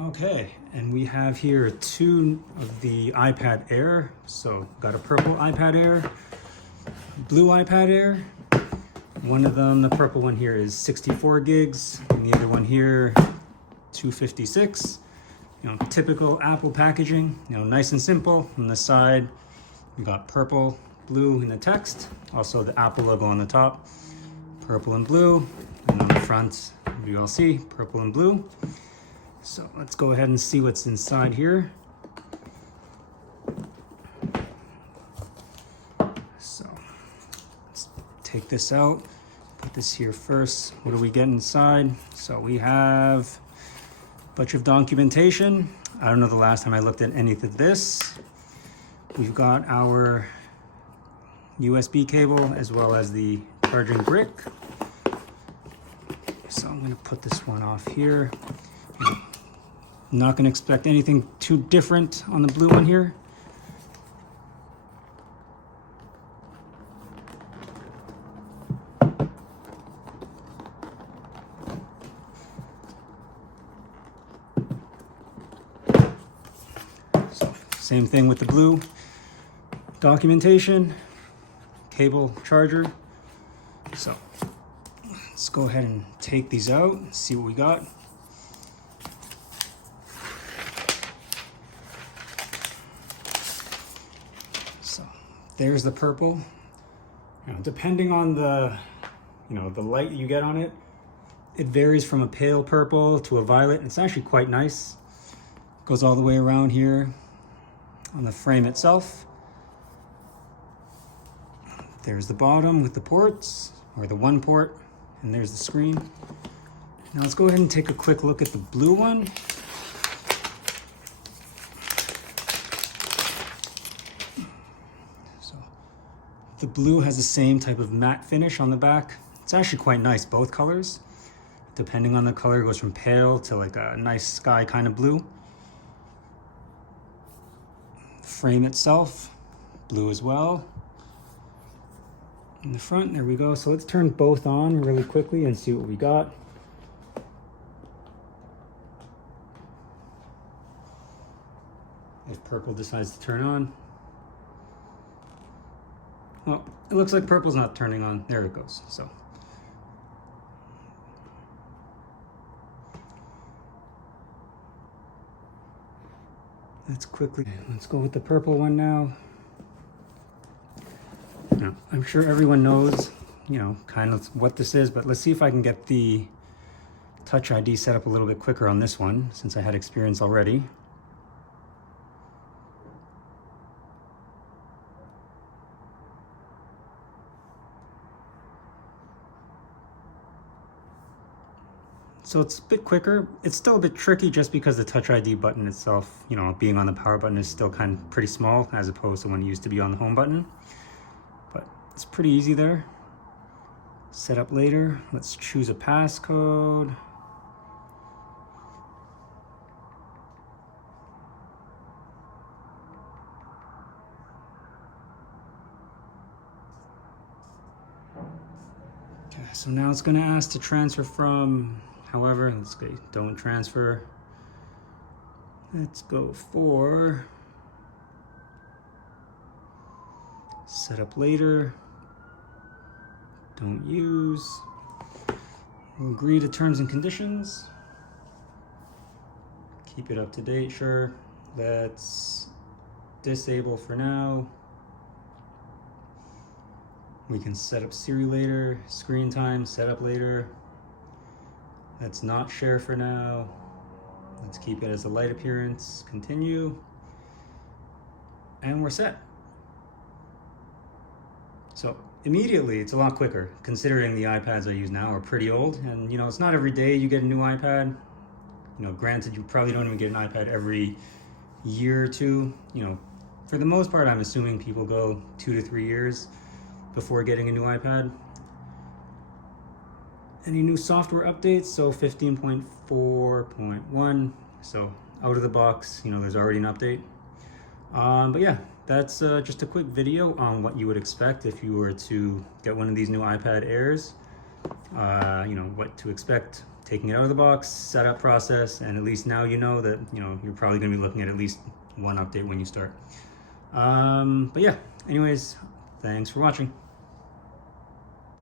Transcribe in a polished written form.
Okay, and we have here two of the iPad Air. So got a purple iPad Air, blue iPad Air. One of them, the purple one here, is 64 gigs, and the other one here, 256. Typical Apple packaging, nice and simple. On the side, we got purple, blue in the text, also the Apple logo on the top, purple and blue, and on the front, you all see purple and blue. So let's go ahead and see what's inside here. So let's take this out, put this here first. What do we get inside? So we have a bunch of documentation. I don't know the last time I looked at any of this. We've got our USB cable as well as the charging brick. So I'm going to put this one off here. I'm not going to expect anything too different on the blue one here. So, same thing with the blue. Documentation, cable, charger. So let's go ahead and take these out and see what we got. So there's the purple. Depending on the the light you get on it, it varies from a pale purple to a violet. It's actually quite nice. Goes all the way around here on the frame itself. There's the bottom with the ports, or the one port, and there's the screen. Now let's go ahead and take a quick look at the blue one. So the blue has the same type of matte finish on the back. It's actually quite nice, both colors. Depending on the color, it goes from pale to like a nice sky kind of blue. Frame itself, blue as well. In the front, there we go. So let's turn both on really quickly and see what we got. If purple decides to turn on. Well, it looks like purple's not turning on. There it goes. So let's go with the purple one now. Now, I'm sure everyone knows, kind of what this is, but let's see if I can get the Touch ID set up a little bit quicker on this one, since I had experience already. So it's a bit quicker. It's still a bit tricky just because the Touch ID button itself, being on the power button is still kind of pretty small as opposed to when it used to be on the home button. But it's pretty easy there. Set up later. Let's choose a passcode. Okay, so now it's going to ask to transfer from, however, let's go, don't transfer. Let's go for set up later. Don't use. Agree to terms and conditions. Keep it up to date, sure. Let's disable for now. We can set up Siri later, screen time, set up later. Let's not share for now. Let's keep it as a light appearance, continue. And we're set. So immediately, it's a lot quicker, considering the iPads I use now are pretty old. And it's not every day you get a new iPad. Granted, you probably don't even get an iPad every year or two. For the most part, I'm assuming people go 2 to 3 years before getting a new iPad. Any new software updates? So 15.4.1. So out of the box, there's already an update. But yeah, that's just a quick video on what you would expect if you were to get one of these new iPad Airs. What to expect taking it out of the box, setup process, and at least now you know that you're probably going to be looking at least one update when you start. But yeah, anyways, thanks for watching.